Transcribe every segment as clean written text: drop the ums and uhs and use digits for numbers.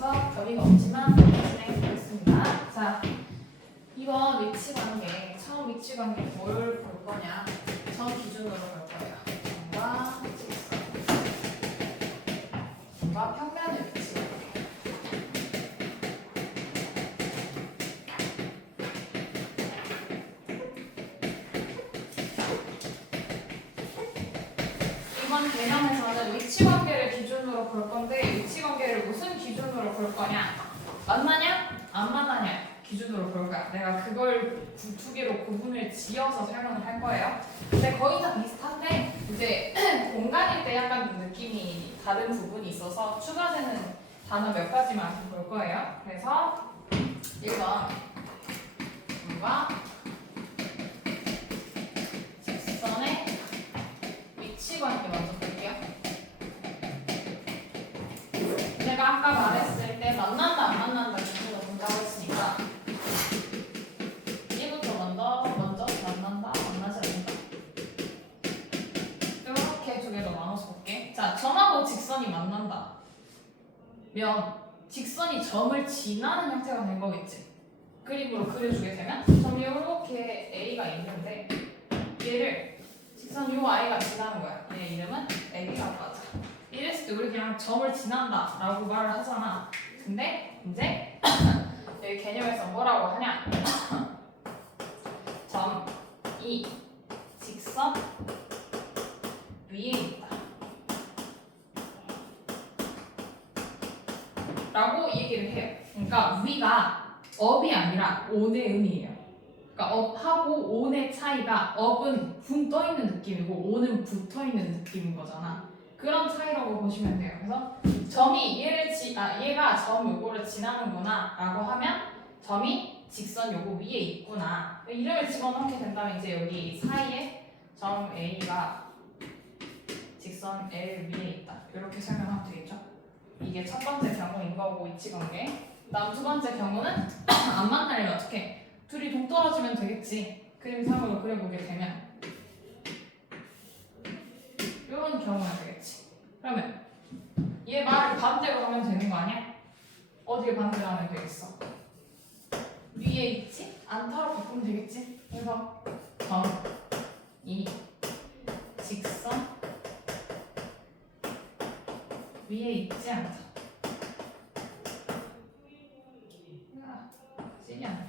있어서 범위가 없지만 진행해 보겠습니다. 자, 이번 위치 관계, 처음 위치 관계 뭘 볼 거냐? 점 기준으로 볼 거예요. 점과 직선, 점과 평면의 위치 관계. 이번 개념에서는 위치 관계를 기준으로 볼 건데 위치 관계를 무슨 기준으로 볼 거냐? 만나냐? 안 만나냐? 기준으로 볼 거야. 내가 그걸 두 개로 구분을 지어서 설명을 할 거예요. 근데 거의 다 비슷한데 이제 공간일 때 약간 느낌이 다른 부분이 있어서 추가되는 단어 몇 가지만 볼 거예요. 그래서 1번 점과 직선의 위치 관계 먼저 볼게요. 제가 아까 말했을 때 만난다 안 만난다 기준으로 본다고 했으니까 얘부터 먼저 만난다 만나지 않는다 이렇게 두 개로 나눠서 볼게. 자, 점하고 직선이 만난다 면 직선이 점을 지나는 형태가 된 거겠지. 그림으로 그려주게 되면 점이 이렇게 A가 있는데 얘를 직선 요 I가 지나는 거야. 얘 이름은 A라고 하자. 이랬을 때 우리 그냥 점을 지난다 라고 말을 하잖아. 근데 이제 여기 개념에서 뭐라고 하냐? 점이 직선 위에 있다 라고 얘기를 해요. 그러니까 위가 업이 아니라 온의 음이에요. 그러니까 업하고 온의 차이가 업은 붕 떠있는 느낌이고 온은 붙어있는 느낌인 거잖아. 그런 차이라고 보시면 돼요. 그래서 점이 얘가 점 요거를 지나는구나 라고 하면 점이 직선 요거 위에 있구나. 이름을 집어넣게 된다면 이제 여기 사이에 점 A가 직선 L 위에 있다. 이렇게 설명하면 되겠죠? 이게 첫 번째 경우인 거고 위치 관계. 그다음 두 번째 경우는 안 만나려면 어떻게? 둘이 동떨어지면 되겠지. 그림상으로 그려보게 되면 이런 경우가 되겠지. 그러면 얘 말을 반대로 하면 되는 거 아니야? 어디를 반대로 하면 되겠어? 위에 있지? 않다로 바꾸면 되겠지? 그래서 점이 직선 위에 있지 않다. 쓰지 않다.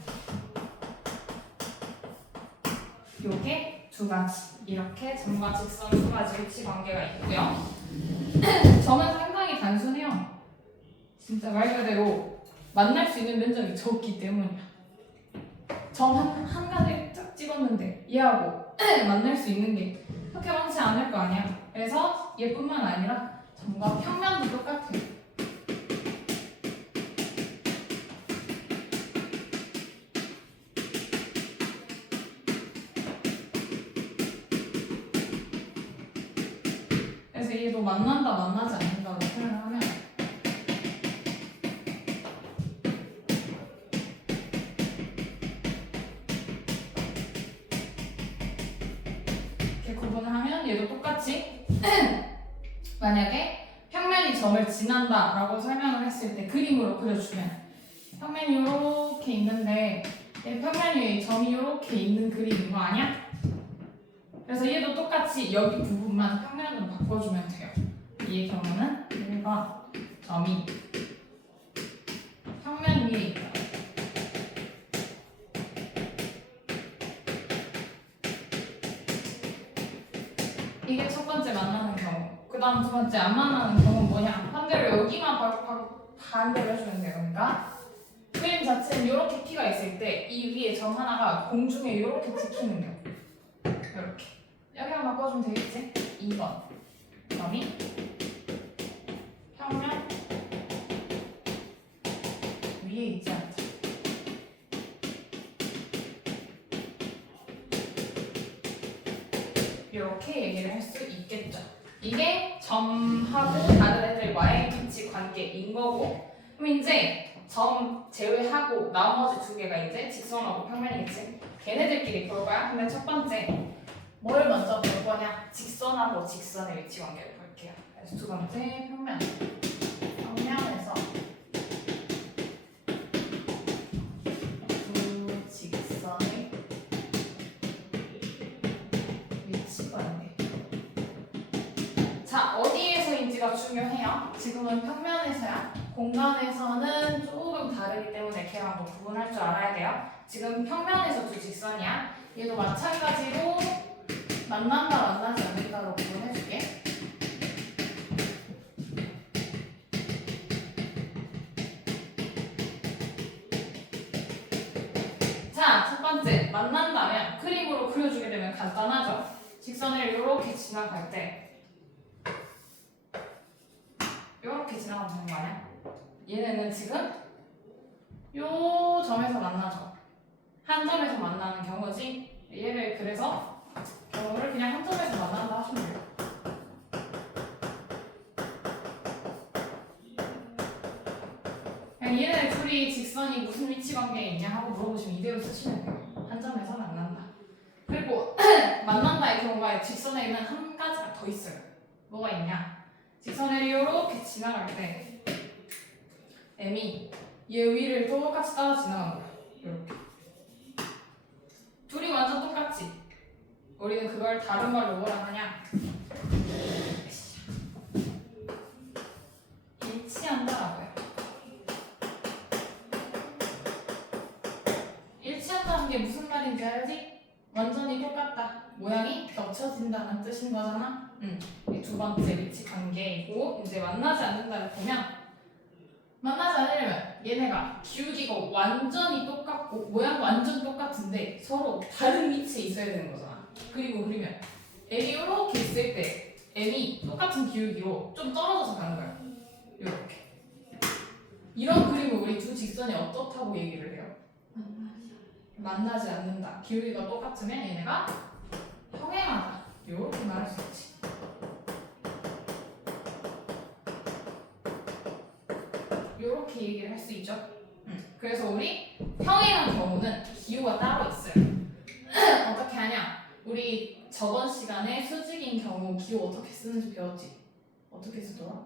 요게 두 가지. 이렇게 점과 직선 두 가지 위치 관계가 있고요. 점은 상당히 단순해요. 진짜 말 그대로 만날 수 있는 면적이 적기 때문이야. 점 한 가지 딱 찍었는데 얘하고 만날 수 있는 게 그렇게 많지 않을 거 아니야. 그래서 얘뿐만 아니라 점과 평면도 똑같아요. 그래서 얘도 만난다 만나지 않는다고 표현하면 이렇게 구분을 하면 얘도 똑같이 만약에 평면이 점을 지난다 라고 설명을 했을 때 그림으로 그려주면 평면이 이렇게 있는데 평면이 점이 이렇게 있는 그림인 거 아니야? 그래서 얘도 똑같이 여기 부분만 평면으로 바꿔주면 돼요. 이 경우는 1번 점이 평면 위에 있다. 이게 첫 번째 만나는 경우. 그 다음 두 번째 안 만나는 경우는 뭐냐? 반대로 여기만 반대로 해주면 돼요. 그러니까 그림 자체는 이렇게 P가 있을 때 이 위에 점 하나가 공중에 이렇게 찍히는 경우. 이렇게. 여기만 바꿔주면 되겠지? 2번 점이 평면 위에 있지 않다. 이렇게 얘기를 할 수 있겠죠. 이게 점하고 다른 애들과의 위치 관계인 거고, 그럼 이제 점 제외하고 나머지 두 개가 이제 직선하고 평면이겠지. 걔네들끼리 볼 거야. 근데 첫 번째 뭘 먼저 볼 거냐? 직선하고 직선의 위치 관계를 볼게요. 그래서 두 번째 평면에서 중요해요. 지금은 평면에서야. 공간에서는 조금 다르기 때문에 걔랑 뭐 구분할 줄 알아야 돼요. 지금 평면에서 두 직선이야. 얘도 마찬가지로 만난다 만나지 않는다로 구분해줄게. 자, 첫 번째 만난다면 그림으로 그려주게 되면 간단하죠. 직선을 이렇게 지나갈 때 이렇게 지나가면 되는 거 아니야? 얘네는 지금 요 점에서 만나죠. 한 점에서 만나는 경우지. 얘를 그래서 경우를 그냥 한 점에서 만난다 하시면 돼요. 그냥 얘네 둘이 직선이 무슨 위치 관계에 있냐 하고 물어보시면 이대로 쓰시면 돼요. 한 점에서 만난다. 그리고 만난다의 경우가 직선에는 한 가지가 더 있어요. 뭐가 있냐? 직선을 이렇게 지나갈 때 M이 얘 위를 똑같이 따라 지나가는 거야. 이렇게. 둘이 완전 똑같지? 우리는 그걸 다른 말로 뭐라 하냐? 일치한다라고 해요. 일치한다는 게 무슨 말인지 알지? 완전히 똑같다. 모양이 겹쳐진다는 뜻인 거잖아? 이 두 번째 위치 관계이고, 이제 만나지 않는다를 보면 만나지 않으려면 얘네가 기울기가 완전히 똑같고 모양 완전 똑같은데 서로 다른 위치에 있어야 되는 거잖아. 그리고 그러면 M이 이렇게 있을 때 M이 똑같은 기울기로 좀 떨어져서 가는 거야. 이렇게. 이런 그림을 우리 두 직선이 어떻다고 얘기를 해요? 만나지 않는다. 기울기가 똑같으면 얘네가 평행하다. 이렇게 말할 수 있지. 이렇게 얘기를 할 수 있죠. 그래서 우리 평행한 경우는 기호가 따로 있어요. 어떻게 하냐? 우리 저번 시간에 수직인 경우 기호 어떻게 쓰는지 배웠지? 어떻게 쓰더라?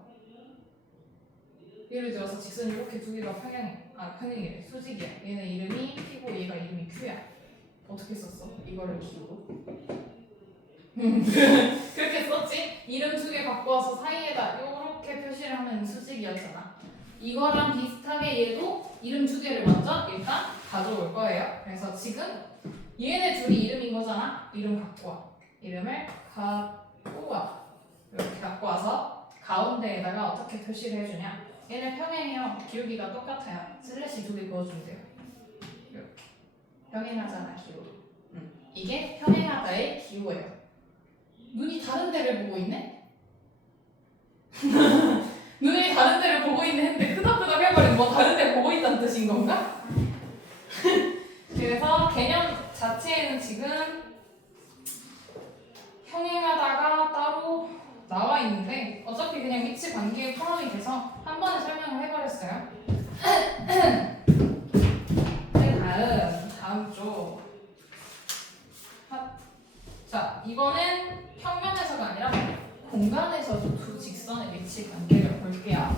예를 들어서 직선이 이렇게 두 개가 평행이래. 수직이야. 얘는 이름이 P고 얘가 이름이 Q야. 어떻게 썼어? 이거를 기호로? 그렇게 썼지? 이름 두 개 바꿔서 사이에다 이렇게 표시를 하면 수직이었잖아. 이거랑 비슷하게 얘도 이름 두 개를 먼저 일단 가져올 거예요. 그래서 지금 얘네 둘이 이름인 거잖아. 이름 갖고 와. 이름을 갖고 와. 이렇게 갖고 와서 가운데에다가 어떻게 표시를 해주냐. 얘네 평행해요. 기울기가 똑같아요. 슬래시 두 개 그어주면 돼요. 이렇게. 평행하잖아, 기호. 이게 평행하다의 기호예요. 눈이 다른 데를 보고 있네? 눈이 다른 데를 보고 있네 했는데 끄덕끄덕 해버리면 뭐 다른 데 보고 있다는 뜻인 건가? 그래서 개념 자체에는 지금 평행하다가 따로 나와 있는데 어차피 그냥 위치 관계에 포함이 돼서 한 번에 설명을 해버렸어요. 다음 쪽. 자, 이거는 평면에서가 아니라 공간에서도 두 직선의 위치 관계를 볼게요.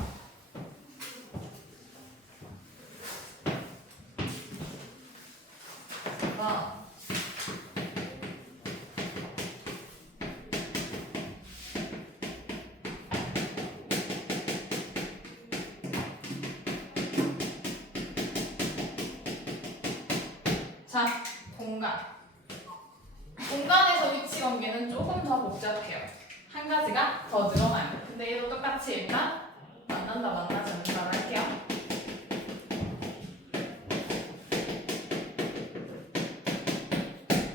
자, 공간에서 위치 관계는 조금 더 복잡해요. 한 가지가 더 늘어나요. 근데 얘도 똑같이 일단 만난다 만나지 않는다로 할게요.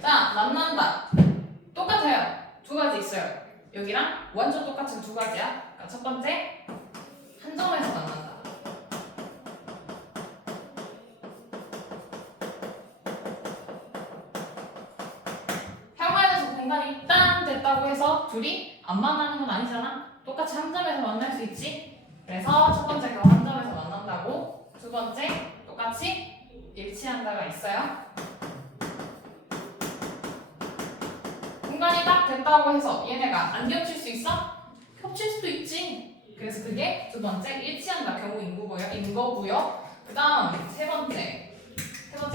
자, 만난다. 똑같아요. 두 가지 있어요. 여기랑 완전 똑같은 두 가지야. 그러니까 첫 번째, 한 점에서 만난다. 공간이 딱 됐다고 해서 둘이 안 만나는 건 아니잖아. 똑같이 한 점에서 만날 수 있지. 그래서 첫 번째 경우 한 점에서 만난다고, 두 번째 똑같이 일치한다가 있어요. 공간이 딱 됐다고 해서 얘네가 안 겹칠 수 있어? 겹칠 수도 있지. 그래서 그게 두 번째 일치한다 경우인 거고요. 그 다음 세 번째까지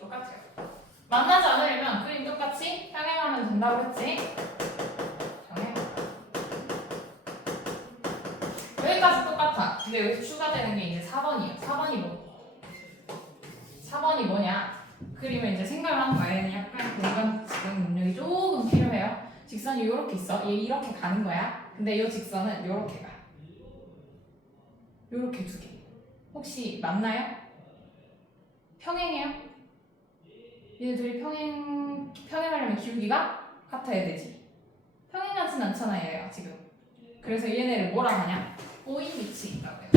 똑같아요. 만나지 않으려면 그림 똑같이 평행하면 된다고 했지? 평행. 근데 여기서 추가되는 게 이제 4번이에요. 4번이 뭐냐? 그리면 이제 생각을 하는 거야. 얘는 약간 공간 지금 능력이 조금 필요해요. 직선이 이렇게 있어. 얘 이렇게 가는 거야. 근데 이 직선은 이렇게 가. 이렇게 두 개. 혹시 맞나요? 평행해요? 얘네 둘이 평행하려면 기울기가 같아야 되지. 평행하진 않잖아 얘가 지금. 그래서 얘네를 뭐라 하냐? 꼬인 위치에 있다고 해요.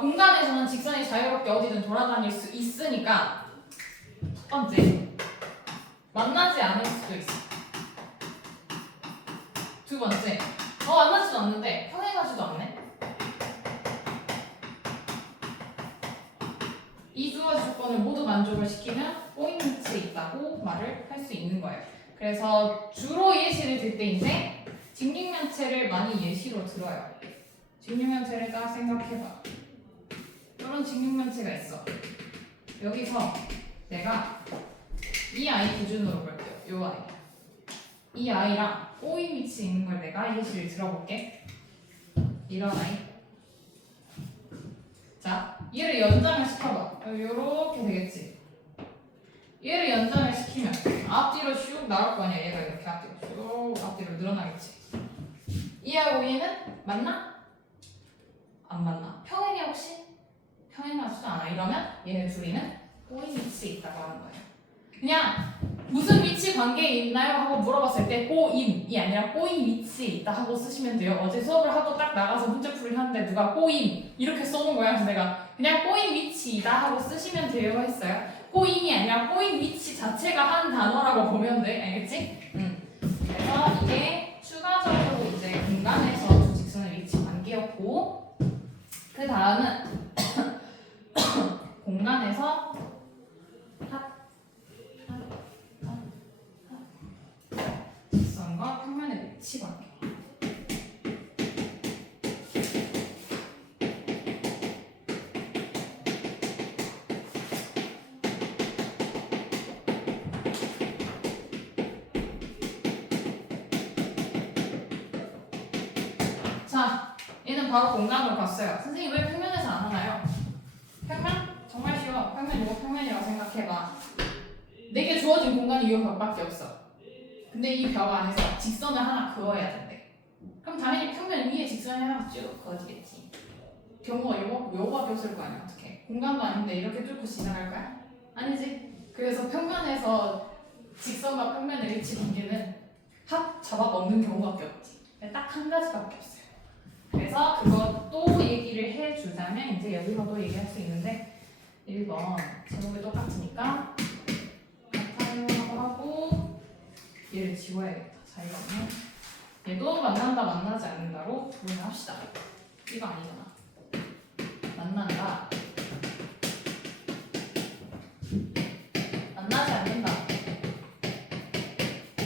공간에서는 직선이 자유롭게 어디든 돌아다닐 수 있으니까 첫 번째, 만나지 않을 수도 있어. 두 번째, 만나지도 않는데 평행하지도 않네. 이 두 가지 조건을 모두 만족을 시키면 꼬인 위치에 있다고 말을 할 수 있는 거예요. 그래서 주로 예시를 들 때 이제 직립면체를 많이 예시로 들어요. 직립면체를 딱 생각해봐. 이런 직립면체가 있어. 여기서 내가 이 아이 기준으로 볼게요. 요 아이. 이 아이랑 꼬인 위치에 있는 걸 내가 예시를 들어볼게. 이런 아이. 자, 얘를 연장을 시켜봐. 요렇게 되겠지. 얘를 연장을 시키면 앞뒤로 슉 나올 거 아니야. 얘가 이렇게 앞뒤로 쭉 앞뒤로 늘어나겠지. 이하고 얘는 맞나? 안 맞나? 평행해 혹시? 평행하지도 않아. 이러면 얘네 둘이는 꼬인 위치에 있다고 하는 거예요. 그냥 무슨 위치 관계에 있나요? 하고 물어봤을 때 꼬임이 아니라 꼬인 위치에 있다 하고 쓰시면 돼요. 어제 수업을 하고 딱 나가서 문제풀이를 하는데 누가 꼬임 이렇게 써놓은 거야. 그래서 내가 그냥 꼬인 위치이다 하고 쓰시면 돼요 했어요. 꼬임이 아니라 꼬인 위치 자체가 한 단어라고 보면 돼. 알겠지? 그래서 이게 추가적으로 이제 공간에서 두 직선의 위치 관계였고, 그 다음은 공간에서 직선과 평면의 위치 관계. 자, 얘는 바로 공간으로 갔어요. 선생님 왜 평면에서 안 하나요? 평면? 정말 쉬워. 평면 이거 평면이라고 생각해봐. 내게 주어진 공간이 이 벽밖에 없어. 근데 이 벽 안에서 직선을 하나 그어야 된대. 그럼 당연히 평면 위에 직선이 하나 쭉 그어지겠지. 경우가 요거밖에 없을 거 아니야. 어떻게? 공간도 아닌데 이렇게 뚫고 지나갈 거야? 아니지. 그래서 평면에서 직선과 평면의 위치 관계는 합 잡아먹는 경우밖에 없지. 딱 한 가지밖에 없어요. 그래서 그것도 얘기를 해주자면 이제 여기서도 얘기할 수 있는데 1번 제목이 똑같으니까 같아요 하고 얘를 지워야겠다. 자기가 없네. 얘도 만난다 만나지 않는다로 구분을 합시다. 이거 아니잖아. 만난다 만나지 않는다.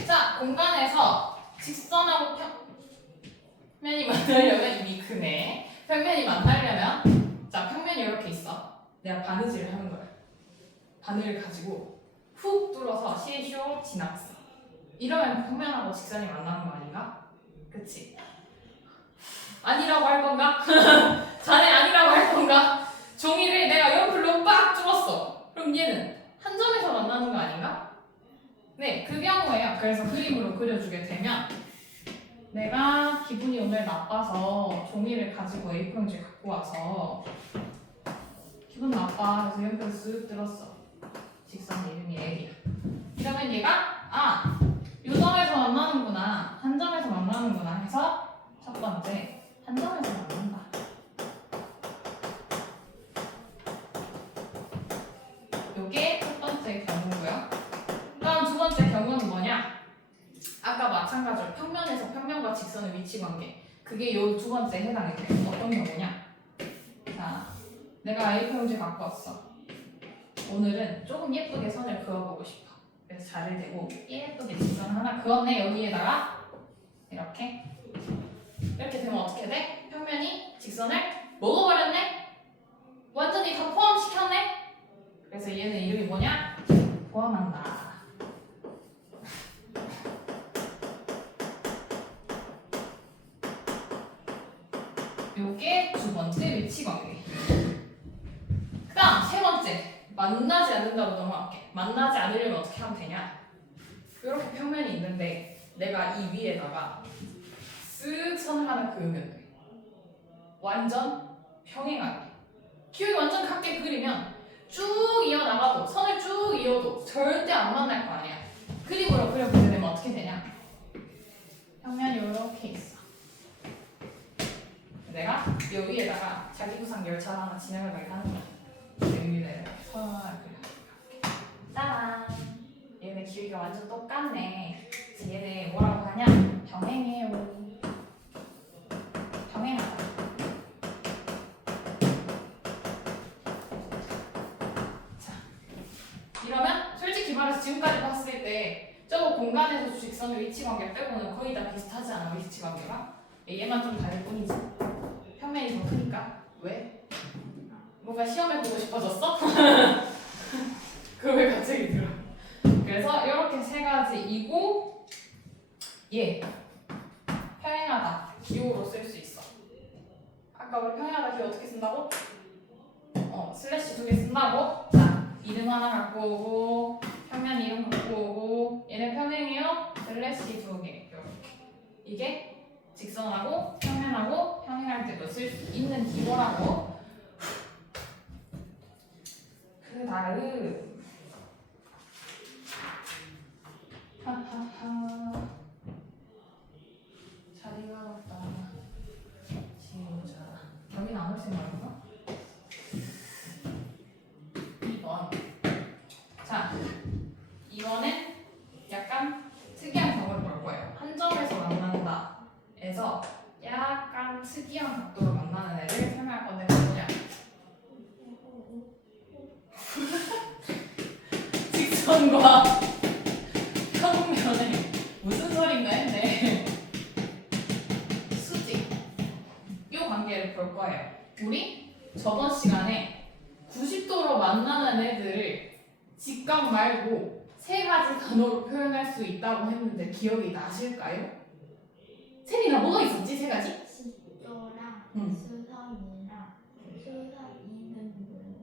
자, 공간에서 직선하고 평면이 만나려면 이미 크네. 평면이 만나려면 자, 평면이 이렇게 있어. 내가 바느질을 하는 거야. 바늘을 가지고 훅 뚫어서 시쇼 지나갔어. 이러면 평면하고 직선이 만나는 거 아닌가? 그치? 아니라고 할 건가? 자네 아니라고 할 건가? 종이를 내가 연필로 빡 뚫었어. 그럼 얘는 한 점에서 만나는 거 아닌가? 네, 그 경우에요. 그래서 그림으로 그려주게 되면 내가 기분이 오늘 나빠서 종이를 가지고 A4용지 갖고 와서 기분 나빠 그래서 연필을 쓱 뚫었어. 직선 이름이 L이야. 이러면 얘가 요 점에서 만나는구나, 한 점에서 만나는구나 해서 첫 번째 한 점에서 만난다. 요게 첫 번째 경우고요. 그다음 두 번째 경우는 뭐냐? 아까 마찬가지로 평면에서 평면과 직선의 위치 관계. 그게 요 두 번째 해당이 돼요. 어떤 경우냐? 자, 내가 A4 용지 갖고 왔어. 오늘은 조금 예쁘게 선을 그어보고 싶어. 그래서 자를 대고 예쁘게 직선을 하나 그었네. 여기에다가 이렇게 되면 어떻게 돼? 평면이 직선을 먹어버렸네? 완전히 다 포함시켰네? 그래서 얘는 이름이 뭐냐? 포함한다. 요게 두 번째 위치 관계. 그다음 세 번째, 만나지 않는다고 넘어갈게. 만나지 않으려면 어떻게 하면 되냐? 이렇게 평면이 있는데 내가 이 위에다가 쓱 선을 하나 그으면 돼. 완전 평행하게. 기울기 완전 같게 그리면 쭉 이어나가도, 선을 쭉 이어도 절대 안 만날 거 아니야. 그림으로 그려보게 되면 어떻게 되냐? 평면이 이렇게 있어. 내가 여기에다가 자기구상 열차를 하나 진행을 하는 거야. 여기를 선 하나 그려. 짜란! 얘네 기울기가 완전 똑같네. 그래서 얘네 뭐라고 하냐? 평행해요. 평행하다. 자, 이러면 솔직히 말해서 지금까지 봤을 때 저거 공간에서 직선의 위치 관계 빼고는 거의 다 비슷하지 않아, 위치 관계가? 얘만 좀 다를 뿐이지. 평면이 더 크니까. 왜? 뭔가 시험해보고 싶어졌어? 그거 왜 갑자기 들어? 그래서 이렇게 세 가지이고, 얘 평행하다 기호로 쓸 수 있어. 아까 우리 평행하다 기호 어떻게 쓴다고? 슬래시 2개 쓴다고? 자, 이름 하나 갖고 오고, 평면 이름 갖고 오고, 얘는 평행이요. 슬래시 2개 이렇게. 이게 직선하고 평면하고 평행할 때도 쓸 수 있는 기호라고. 그 다음 하하하 자리가 없다. 지우자. 여기는 안 올 생각인가? 2번. 자, 이번엔 약간 특이한 경우를 볼 거예요. 한 점에서 만난다 에서 약간 특이한 각도로 만나는 애를 설명할 건데 뭐냐? 직선과 평면에 무슨 소린가 했네. 수직. 이 관계를 볼 거예요. 우리 저번 시간에 90도로 만나는 애들을 직각 말고 세 가지 단어로 표현할 수 있다고 했는데 기억이 나실까요? 세민아 뭐가 있었지? 세 가지? 직도랑 응. 수선이랑 수선 이등분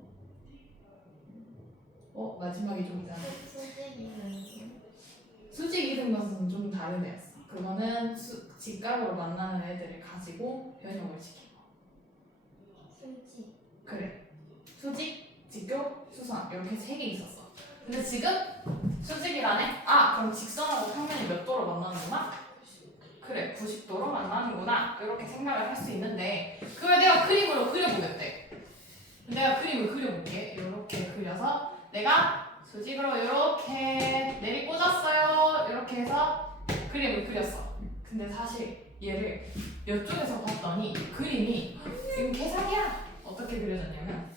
마지막에 좀 있잖아. 수직 이등분 수직 이등 것은 좀 다른 애였어. 그거는 직각으로 만나는 애들을 가지고 변형을 시킨 거. 수직 그래. 수직, 직교, 수선 이렇게 세 개 있었어. 근데 지금 수직이라네? 그럼 직선하고 평면이 몇 도로 만나는구나? 그래, 90도로 만나는구나. 이렇게 생각을 할 수 있는데 그걸 내가 그림으로 그려보겠대. 내가 그림을 그려볼게. 이렇게 그려서 내가 수직으로 이렇게 내리꽂았어요. 이렇게 해서 그림을 그렸어. 근데 사실 얘를 이쪽에서 봤더니 그림이 이거 계산이야. 어떻게 그려졌냐면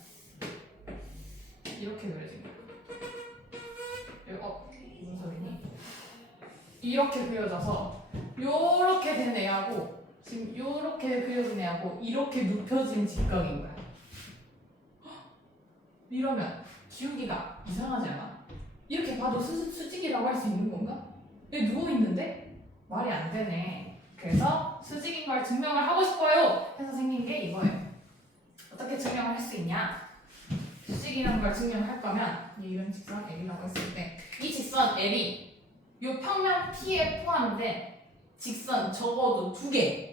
이렇게 그려진 거야. 무슨 소리니? 이렇게 그려져서 요렇게 된 애하고 지금 요렇게 그려진 애하고 이렇게 눕혀진 직각인 거야. 이러면 기울기가 이상하지 않아? 이렇게 봐도 수직이라고 할 수 있는 건가? 얘 누워있는데? 말이 안 되네. 그래서 수직인 걸 증명을 하고 싶어요 해서 생긴 게 이거예요. 어떻게 증명을 할 수 있냐? 수직이라는 걸 증명할 거면 이런 직선 L이라고 했을 때 이 직선 L이 이 평면 P에 포함된 직선 적어도 두 개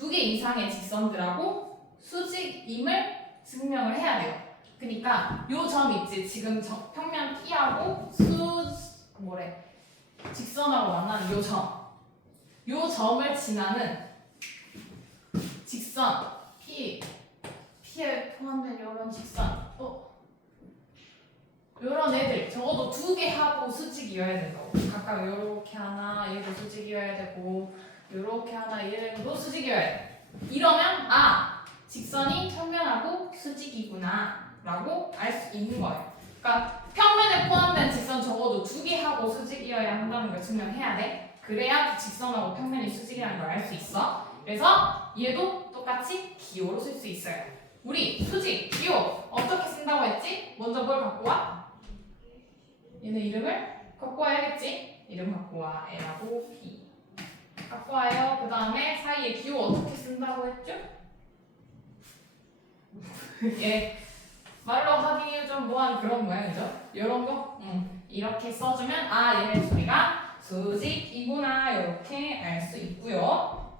이상의 직선들하고 수직임을 증명을 해야 돼요. 그러니까 요 점 있지. 지금 평면 P하고 직선하고 만나는 요 점. 요 점을 지나는 직선 P에 포함된 요런 직선. 요런 애들 적어도 두 개 하고 수직이어야 된다고. 각각 요렇게 하나 얘도 수직이어야 되고 요렇게 하나 얘도 수직이어야 돼. 이러면 직선이 평면하고 수직이구나 라고 알 수 있는 거예요. 그러니까 평면에 포함된 직선 적어도 두 개 하고 수직이어야 한다는 걸 증명해야 돼. 그래야 직선하고 평면이 수직이라는 걸 알 수 있어. 그래서 얘도 똑같이 기호로 쓸 수 있어요. 우리 수직, 기호 어떻게 쓴다고 했지? 먼저 뭘 갖고 와? 얘네 이름을 갖고 와야겠지? 이름 갖고 와. L하고 P 갖고 와요. 그 다음에 사이에 기호 어떻게 쓴다고 했죠? 예, 말로 하기 좀 뭐한 그런 모양이죠. 이런 거, 이렇게 써주면 아 얘네 소리가 수직이구나 이렇게 알 수 있고요.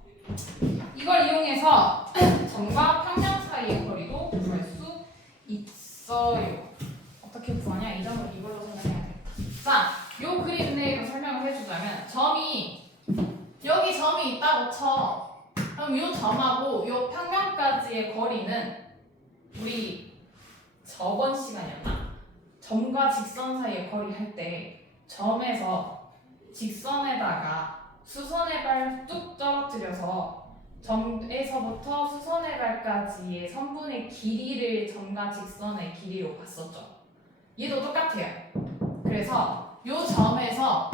이걸 이용해서 점과 평면 사이의 거리도 구할 수 있어요. 어떻게 구하냐? 이 점을 이걸로 생각해야 되겠다. 자, 요 그림 내에서 설명을 해주자면 여기 점이 있다고 쳐. 그럼 요 점하고 요 평면까지의 거리는 우리 저번 시간이었나? 점과 직선 사이의 거리 할 때 점에서 직선에다가 수선의 발 뚝 떨어뜨려서 점에서부터 수선의 발까지의 선분의 길이를 점과 직선의 길이로 봤었죠. 얘도 똑같아요. 그래서 요 점에서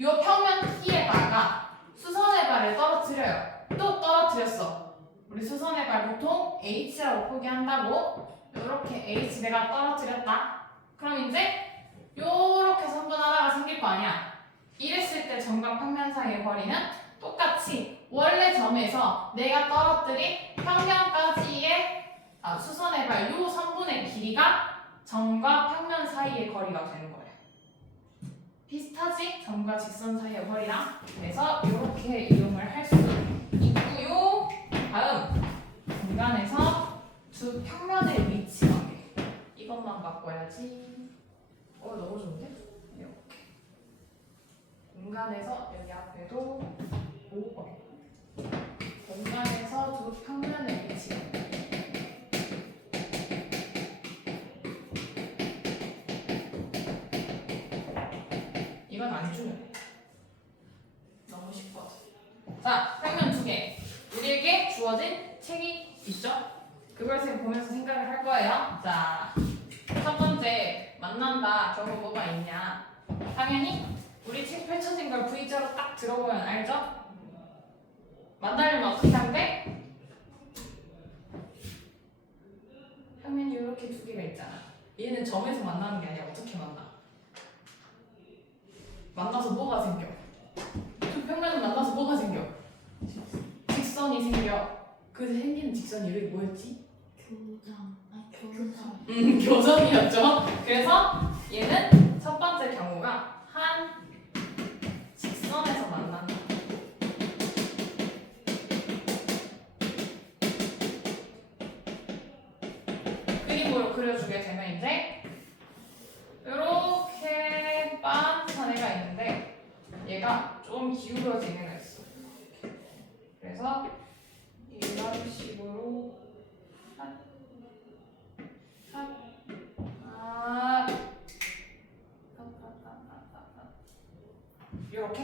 요 평면 P에다가 수선의 발을 떨어뜨려요. 또 떨어뜨렸어. 우리 수선의 발 보통 H라고 표기한다고. 요렇게 H 내가 떨어뜨렸다. 그럼 이제 요렇게 선분 하나가 생길 거 아니야. 이랬을 때 점과 평면 사이의 거리는 똑같이 원래 점에서 내가 떨어뜨린 평면까지의 수선의 발 요 선분의 길이가 점과 평면 사이의 거리가 되는 거예요. 비슷하지? 점과 직선 사이의 거리랑. 그래서 이렇게 이용을 할 수 있고요. 다음 공간에서 두 평면의 위치 관계. 이것만 바꿔야지. 너무 좋은데? 이렇게 공간에서 여기 앞에도 5번 공간에서 두 평면의 위치 관계. 이건 안 주면 돼. 너무 쉽거든. 자, 평면 두 개. 우리에게 주어진 책이 있죠? 그걸 보면서 생각을 할 거예요. 자, 첫 번째 만난다 경우 뭐가 있냐? 당연히 우리 책 펼쳐진 걸 V자로 딱 들어보면 알죠? 만나려면 어떻게 하면 돼? 평면이 이렇게 두 개가 있잖아. 얘는 점에서 만나는 게 아니라 어떻게 만나? 만나서 뭐가 생겨? 두 평면은 만나서 뭐가 생겨? 직선이 생겨. 그 생기는 직선 이름이 뭐였지? 교점. 교점이었죠. 그래서 얘는 첫 번째 경우가 한 직선에서 만난다. 그림으로 그려주게 되면 이제 이렇게 빤찬 애가 있는데 얘가 좀 기울어진 애가 있어. 그래서 이런 식으로 이렇게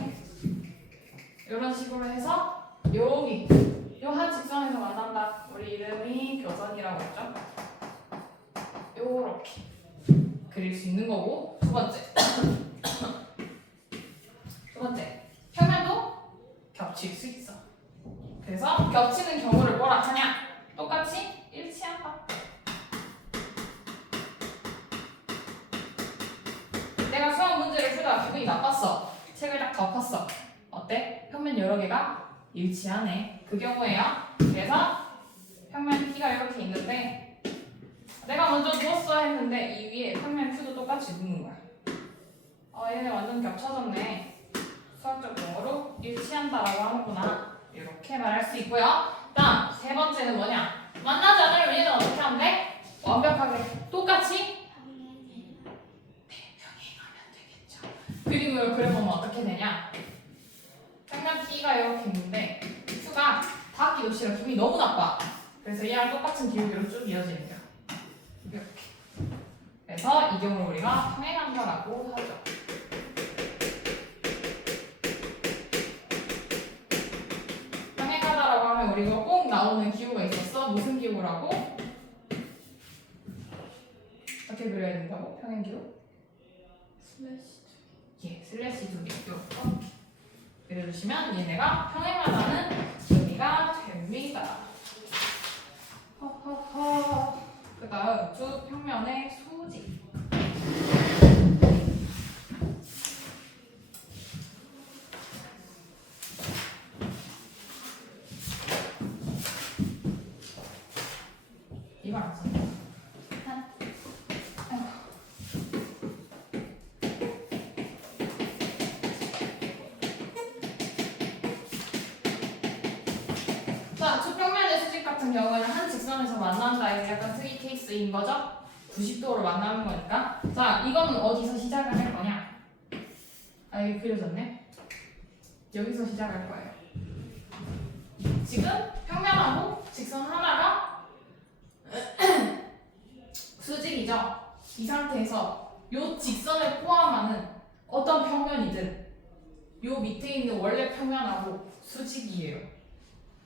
이런 식으로 해서 여기 요 한 직선에서 만난다. 우리 이름이 교선이라고 했죠. 요렇게 그릴 수 있는 거고. 두 번째 평면도 겹칠 수 있어. 그래서 겹치는 경우를 뭐라 하냐? 똑같이 일치한다. 내가 수학 문제를 풀다가 기분이 나빴어. 책을 딱 덮었어. 어때? 평면 여러 개가 일치하네. 그 경우에요. 그래서 평면 P가 이렇게 있는데 내가 먼저 누웠어 했는데 이 위에 평면 Q도 똑같이 눕는 거야. 얘네 완전 겹쳐졌네. 수학적 용어로 일치한다라고 하는구나. 이렇게 말할 수 있고요. 다음 세 번째는 뭐냐? 만나지 않으면 얘는 어떻게 하면 돼? 완벽하게 똑같이 평행하면 되겠죠. 그림으로 그려보면 어떻게 되냐? 평면 P가 이렇게 있는데 Q가 다학기 도시락 기분이 너무 나빠. 그래서 얘랑 똑같은 기울기로 쭉 이어지는 거야. 이렇게. 그래서 이 경우를 우리가 평행한다라고 하죠. 평행하다라고 하면 우리가 꼭 나오는 기호가 있었어. 무슨 기호라고? 어떻게 그려야 된다고? 평행 기호? 슬래시. 예, 슬래시 두 개. 이렇게 그려주시면 얘네가 평행하다는 의미가 됩니다. 허허허. 그 다음 두 평면의 수직. 이걸 안 썼네. 만난다 해서 약간 특이 케이스인 거죠? 90도로 만나는 거니까. 자, 이거는 어디서 시작을 할 거냐? 아, 여기 그려졌네. 여기서 시작할 거예요. 지금 평면하고 직선 하나가 수직이죠. 이 상태에서 요 직선을 포함하는 어떤 평면이든 요 밑에 있는 원래 평면하고 수직이에요.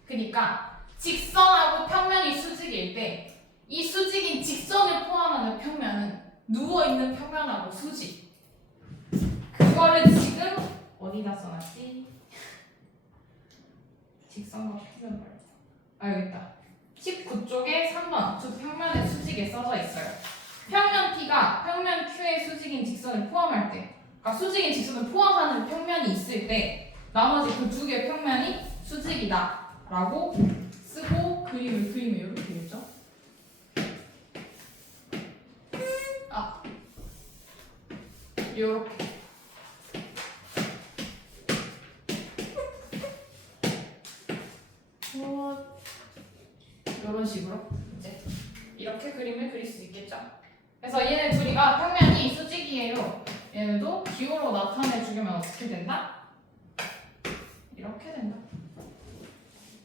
그러니까 직선하고 평면이 수직일 때 이 수직인 직선을 포함하는 평면은 누워있는 평면하고 수직. 그거를 지금 어디다 써놨지? 직선과 평면 말고. 아, 여기 있다. 19쪽에 3번 두 평면의 수직에 써져 있어요. 평면 P가 평면 Q의 수직인 직선을 포함할 때, 그러니까 수직인 직선을 포함하는 평면이 있을 때 나머지 그 두 개의 평면이 수직이다 라고 쓰고 그림을 그리면 이렇게 되겠죠? 요렇게 이런 식으로 이제 이렇게 그림을 그릴 수 있겠죠. 그래서 얘네 둘이가 평면이 수직이에요. 얘네도 기호로 나타내 주려면 어떻게 된다? 이렇게 된다.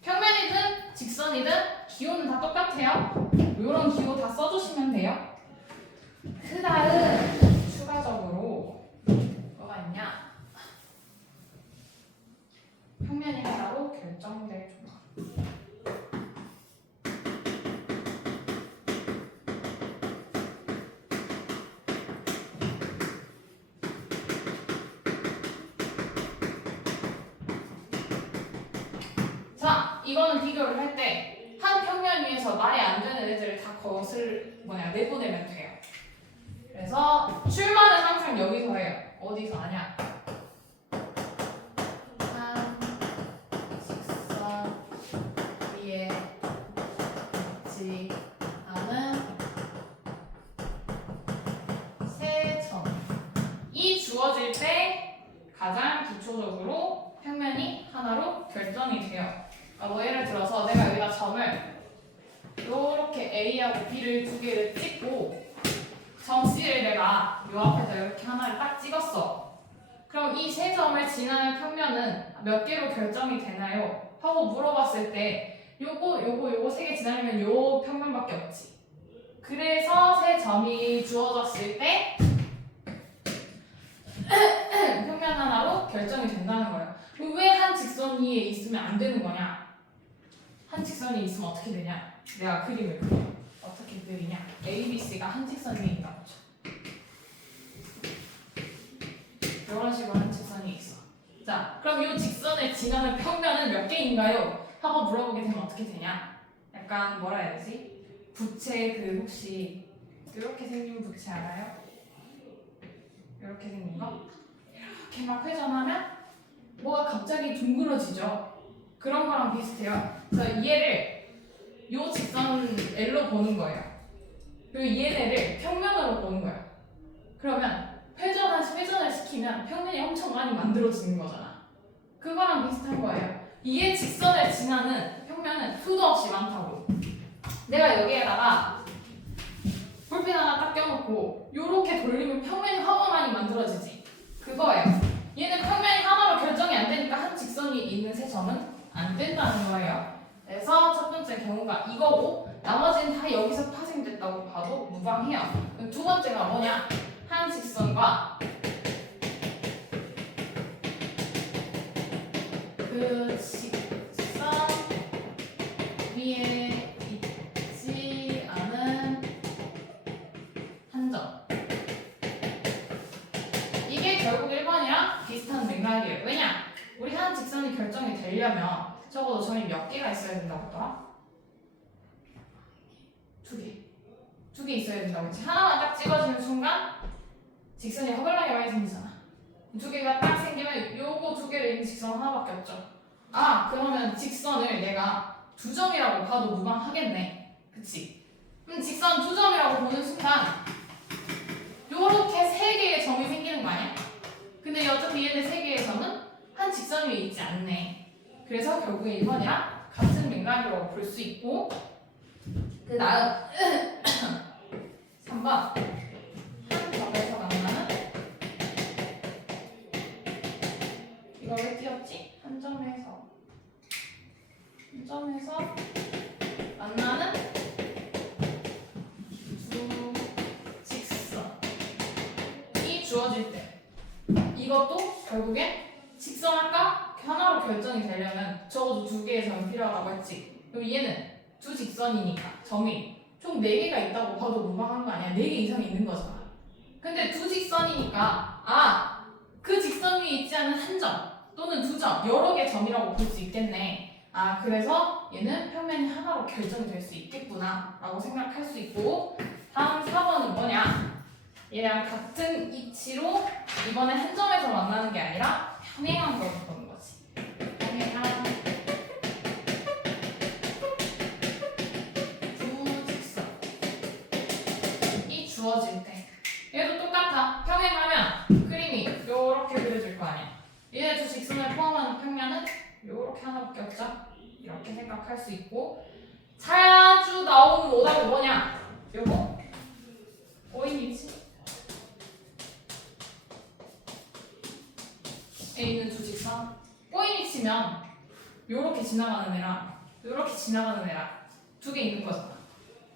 평면이든 직선이든 기호는 다 똑같아요. 이런 기호 다 써주시면 돼요. 그 다음 추가적으로 뭐가 있냐? 평면이 하나로 결정될 조각. 자, 이거는 비교를 할 때 한 평면 위에서 말이 안 되는 애들을 다 내보내면 돼요. 그래서 출발은 항상 여기서 해요. 어디서 하냐? 한 직선 위에 있지 않은 세 점이 주어질 때 가장 기초적으로 평면이 하나로 결정이 돼요. 뭐 예를 들어서 내가 여기다 점을 이렇게 A하고 B를 두 개를 찍고 점 C를 내가 요 앞에서 이렇게 하나를 딱 찍었어. 그럼 이 세 점을 지나는 평면은 몇 개로 결정이 되나요? 하고 물어봤을 때 요거 세 개 지나면 요 평면밖에 없지. 그래서 세 점이 주어졌을 때 평면 하나로 결정이 된다는 거예요. 왜 한 직선 위에 있으면 안 되는 거냐? 한 직선이 있으면 어떻게 되냐? 내가 그림을 그려. 어떻게 그리냐? A, B, C가 한 직선 위에 있다고 쳐. 이런 식으로 한 직선이 있어. 자, 그럼 이 직선을 지나는 평면은 몇 개인가요? 하고 물어보게 되면 어떻게 되냐? 약간 뭐라 해야 되지? 부채 혹시 이렇게 생긴 부채 알아요? 이렇게 생긴 거? 이렇게 막 회전하면 뭐가 갑자기 둥그러지죠? 그런 거랑 비슷해요. 그래서 얘를 요 직선 L로 보는 거예요. 그리고 얘네를 평면으로 보는 거예요. 그러면 회전을 시키면 평면이 엄청 많이 만들어지는 거잖아. 그거랑 비슷한 거예요. 이에 직선을 지나는 평면은 수도 없이 많다고. 내가 여기에다가 볼펜 하나 딱 껴놓고 요렇게 돌리면 평면이 허가 많이 만들어지지. 그거예요. 얘는 평면이 하나로 결정이 안 되니까 한 직선이 있는 세 점은 안 된다는 거예요. 그래서 첫 번째 경우가 이거고 나머지는 다 여기서 파생됐다고 봐도 무방해요. 두 번째가 뭐냐? 한 직선과 그 직선 위에 있지 않은 한 점. 이게 결국 1번이랑 비슷한 맥락이에요. 왜냐? 우리 한 직선이 결정이 되려면 적어도 점이 몇 개가 있어야 된다고 했더라? 두 개 있어야 된다고 했지. 하나만 딱 찍어지는 순간 직선이 허벌나게 많이 생기잖아. 두 개가 딱 생기면 요거 두 개를 있는 직선 하나밖에 없죠. 아, 그러면 직선을 내가 두 점이라고 봐도 무방하겠네. 그치? 그럼 직선 두 점이라고 보는 순간 요렇게 세 개의 점이 생기는 거 아니야? 근데 어차피 얘네 세 개의 점은 한 직선 위에 있지 않네. 그래서 결국에 1번이랑 같은 맥락이라고 볼 수 있고 그 다음 3번 한 점에서 만나는 이거 왜 띄었지? 한 점에서 만나는 두 직선이 주어질 때 이것도 결국엔 직선할까? 하나로 결정이 되려면 적어도 두 개의 점이 필요하다고 했지. 그럼 얘는 두 직선이니까 점이 총 4개가 있다고 봐도 무방한 거 아니야? 4개 이상이 있는 거잖아. 근데 두 직선이니까 그 직선 위에 있지 않은 한 점 또는 두 점, 여러 개 점이라고 볼 수 있겠네. 그래서 얘는 평면이 하나로 결정이 될 수 있겠구나 라고 생각할 수 있고, 다음 4번은 뭐냐? 얘랑 같은 이치로 이번에 한 점에서 만나는 게 아니라 평행한 걸 보는 거지. 평행한 두 직선이 주어질 때 얘도 똑같아. 평행하면 그림이 이렇게 그려질 거 아니야. 얘네 두 직선을 포함하는 평면은 이렇게 하나밖에 없죠. 이렇게 생각할 수 있고, 자주 나오는 오답이 뭐냐? 요거 오인 위치 에 있는 두 직선 꼬인 위치면 요렇게 지나가는 애랑 요렇게 지나가는 애랑 두 개 있는 거잖아.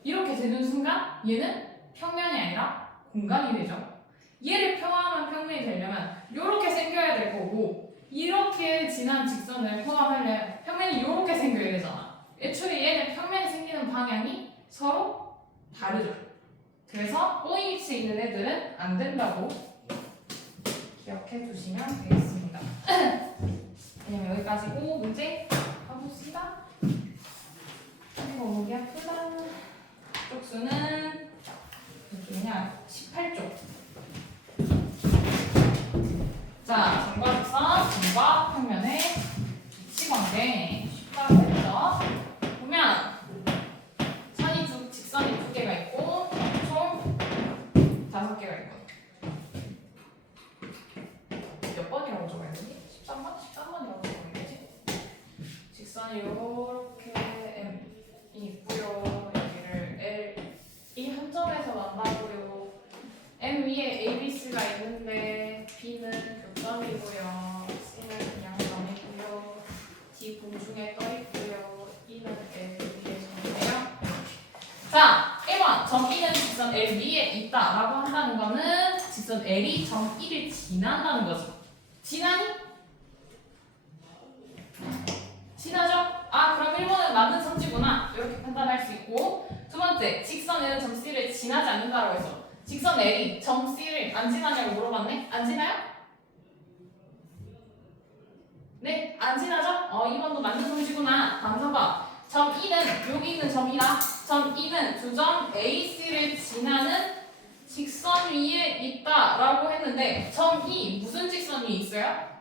이렇게 되는 순간 얘는 평면이 아니라 공간이 되죠. 얘를 평행한 평면이 되려면 요렇게 생겨야 될 거고, 이렇게 지난 직선을 포함하려면 평면이 요렇게 생겨야 되잖아. 애초에 얘는 평면이 생기는 방향이 서로 다르죠. 그래서 꼬인 위치에 있는 애들은 안 된다고 기억해 두시면 되겠습니다. 그럼 여기까지고 문제 가봅시다. 이거 보기 아프다. 쪽수는 그냥 18쪽. 자, 점과 직선, 점과 평면의 위치 관계 쉽다고 했죠. 보면 직선이 두 개가 있고 총 5개가 있거든. 몇 번이라고 적어야 되지? 13번? 13번이라고 적어야 되지? 직선이 이렇게 M이 있고요. 여기를 L이 한 점에서 만나고요. M 위에 A, B, C가 있는데 B는 교점이고요. C는 양점이고요. D 공중에 떠 있고요. E는 L 위에 점이에요. 자, 1번 점 E는 직선 L 위에 있다라고 한다는 거는 직선 L이 점 E를 지난다는 거죠. 지나니? 지나죠? 그럼 1번은 맞는 선지구나 이렇게 판단할 수 있고, 두 번째 직선 L은 점 C를 지나지 않는다라고 해서 직선 L이 점 C를 안 지나냐고 물어봤네? 안 지나요? 네, 안 지나죠? 2번도 맞는 선지구나. 다음 3번 점 E는 여기 있는 점이라 점 E는 두 점 A, C를 지나는 직선 위에 있다라고 했는데 점 E 무슨 직선이 있어요?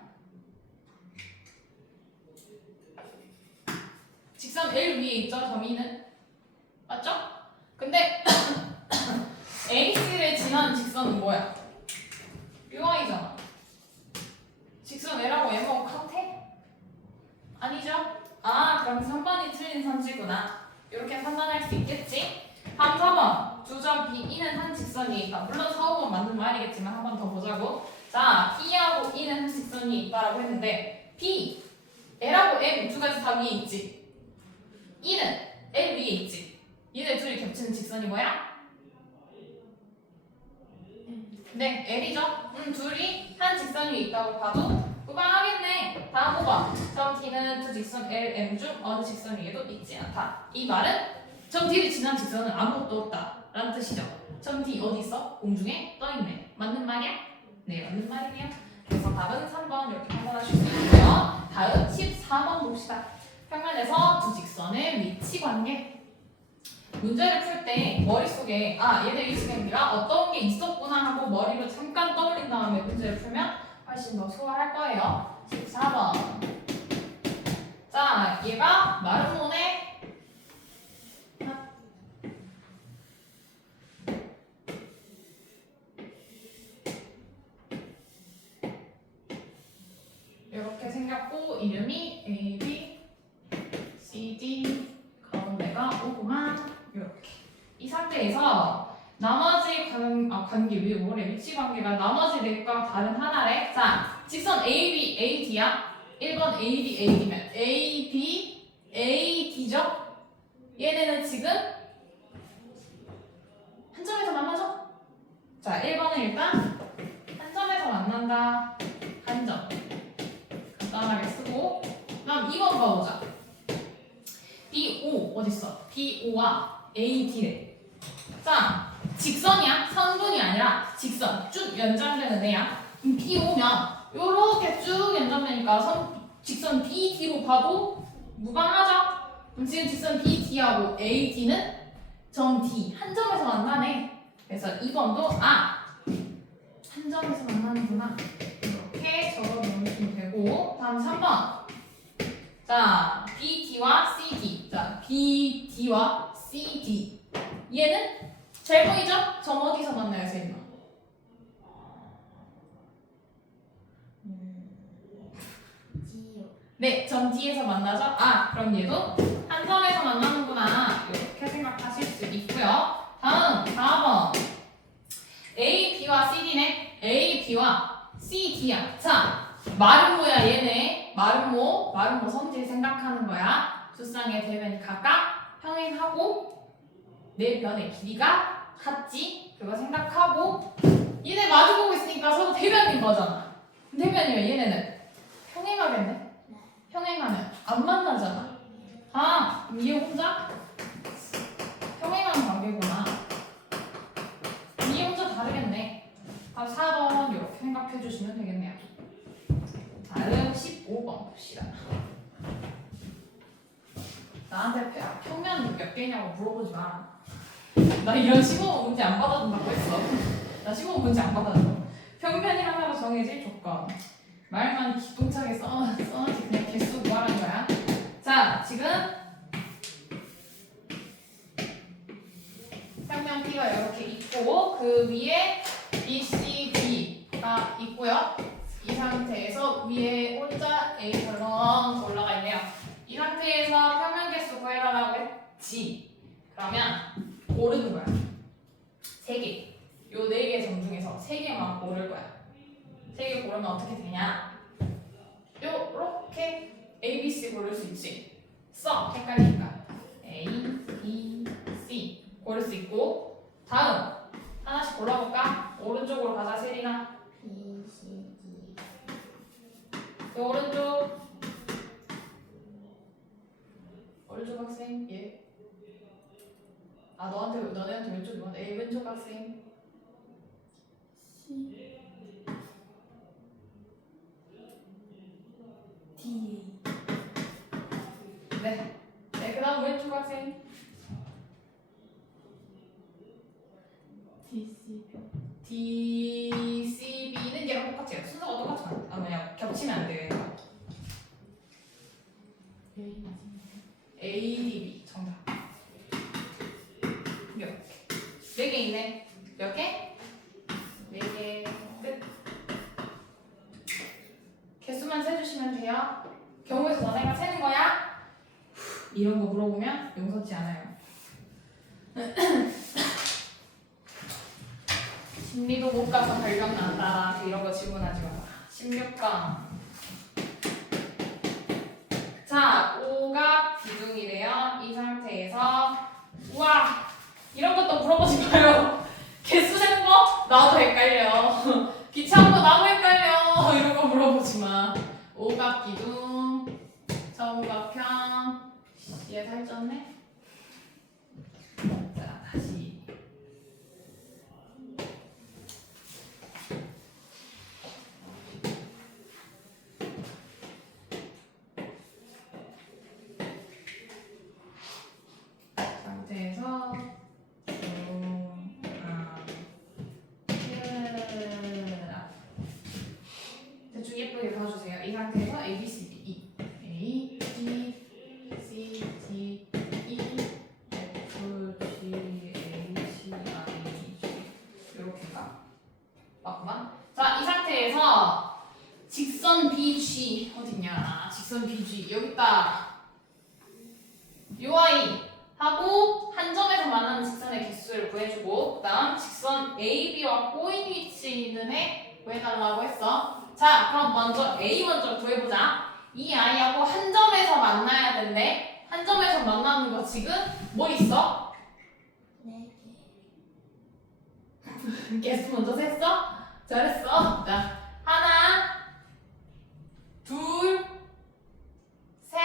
직선 L 위에 있죠, 점 E는. 맞죠? 근데 A, C를 지나는 직선은 뭐야? UI잖아. 직선 L하고 M하고 같아? 아니죠? 그럼 3번이 틀린 선지구나. 이렇게 판단할 수 있겠지? 다음 4번 두 점 B, E는 한 직선이 있다. 물론 4, 5번 맞는 말이겠지만 한 번 더 보자고. 자, B하고 E는 한 직선이 있다라고 했는데 B, L하고 M 두 가지 다 위에 있지. E는 L 위에 있지. 얘네 둘이 겹치는 직선이 뭐야? 네, L이죠. 둘이 한 직선 위에 있다고 봐도 무방하겠네. 다음 5번 점 D는 두 직선 L, M 중 어느 직선 위에도 있지 않다. 이 말은 점 D를 지난 직선은 아무것도 없다 라는 뜻이죠. 점 D 어디 있어? 공중에 떠있네. 맞는 말이야? 네, 맞는 말이네요. 그래서 답은 3번 이렇게 판단하실 수 있고요. 다음 14번 봅시다. 평면에서 두 직선의 위치 관계. 문제를 풀 때 머릿속에 얘네 위치 관계가 어떤 게 있었구나 하고 머리로 잠깐 떠올린 다음에 문제를 풀면 훨씬 더 수월할 거예요. 14번. 자, 얘가 마름모네 이렇게 생겼고 이름이 A, B, C, D 가운데가 5구만. 상태에서 나머지 관계 위치 관계가 나머지 넷과 다른 하나래. 자, 직선 AB, AD야. 1번 AB, AD면 AB, AD죠? 얘네는 지금 한 점에서 만나죠? 자, 1번은 일단 한 점에서 만난다. 한 점. 간단하게 쓰고 그다음 2번 봐보자. BO 어딨어? BO와 AD래. 자, 직선이야. 선분이 아니라 직선. 쭉 연장되는 애야. 그럼 BO면 요렇게 쭉 연장되니까 직선 BD로 봐도 무방하죠? 그럼 지금 직선 BD하고 AD는 점 D 한 점에서 만나네. 그래서 2번도 한 점에서 만나는구나. 이렇게 적어놓으면 되고 다음 3번. 자, BD와 CD. 자, BD와 CD. 얘는 잘 보이죠? 점 어디서 만나요, 세인아? D요. 네, 점 D에서 만나죠? 그럼 얘도 한 점에서 만나는구나. 이렇게 생각하실 수 있고요. 다음 4번. A, B와 CD네. A, B와 CD야. 자, 마름모야 얘네. 마름모 성질 생각하는 거야. 두 쌍의 대면이 각각 평행하고 네 변의 길이가 같지. 그거 생각하고 얘네 마주보고 있으니까 서로 대면인 거잖아. 대면이면 얘네는 평행하겠네. 평행하면 안 만나잖아. 그럼 얘 혼자 평행한 관계구나. 얘 혼자 다르겠네. 그럼 4번 이렇게 생각해 주시면 되겠네요. 다음 15번 봅시다. 나한테 평면 몇 개냐고 물어보지 마. 나 이런 15번 문제 안 받아준다고 했어. 나 15번 문제 안 받아줘. 평면이 하나로 정해질 조건. 말만 기똥차게 써야지 그냥 개수 구하라는 거야. 자, 지금 평면 P가 이렇게 있고 그 위에 BCD가 있고요. 이 상태에서 위에 혼자 A 덜렁 올라가 있네요. 이 상태에서 평면 개수 구해달라고 했지. 그러면 고르는 거야. 3개. 요 4개 점 중에서 3개만 고를 거야. 3개 고르면 어떻게 되냐? 요렇게 A, B, C 고를 수 있지. 헷갈리니까 A, B, C 고를 수 있고 다음 하나씩 골라볼까? 오른쪽으로 가자 세리나. B, C, D. 오른쪽 학생 예. 너네한테 왼쪽이면 A 왼쪽 학생 C, D. 네. 그다음 왼쪽 학생 DCB는 얘랑 똑같아요. 순서가 똑같잖아. 그냥 겹치면 안 돼. ADB 정답. 이렇게 4개 있네. 몇 개? 4개 끝. 개수만 세주시면 돼요. 경우에서 너네가 세는 거야? 이런 거 물어보면 용서치 않아요. 심리도 못 가서 발견 난다. 이런 거 질문하지 마라. 16강. 자, 오각 기둥이래요. 이 상태에서 우와 이런 것도 물어보지 마요. 개수 세는 거 나도 헷갈려. 귀찮고 나도 헷갈려. 이런 거 물어보지 마. 오각 기둥, 정각형. 얘 살쪘네. 자, 다시. 상태에서 대충 예쁘게 봐주세요. 이 상태에서 A, B, C, D, E, A, B, C, D, E, F, G, H, I, J 이렇게인가? 맞구만. 자, 이 상태에서 직선 BG 어딨냐? 직선 BG 여기 있다. 요 아이 하고 한 점에서 만나는 직선의 개수를 구해주고 그 다음 직선 AB와 꼬인 위치에 있는 애 구해달라고 했어. 자 그럼 먼저 A 먼저 구해보자. 이 아이하고 한 점에서 만나야 된대. 한 점에서 만나는 거 지금 뭐 있어? 4개. 개수 먼저 셌어? 잘했어. 자 하나 둘 셋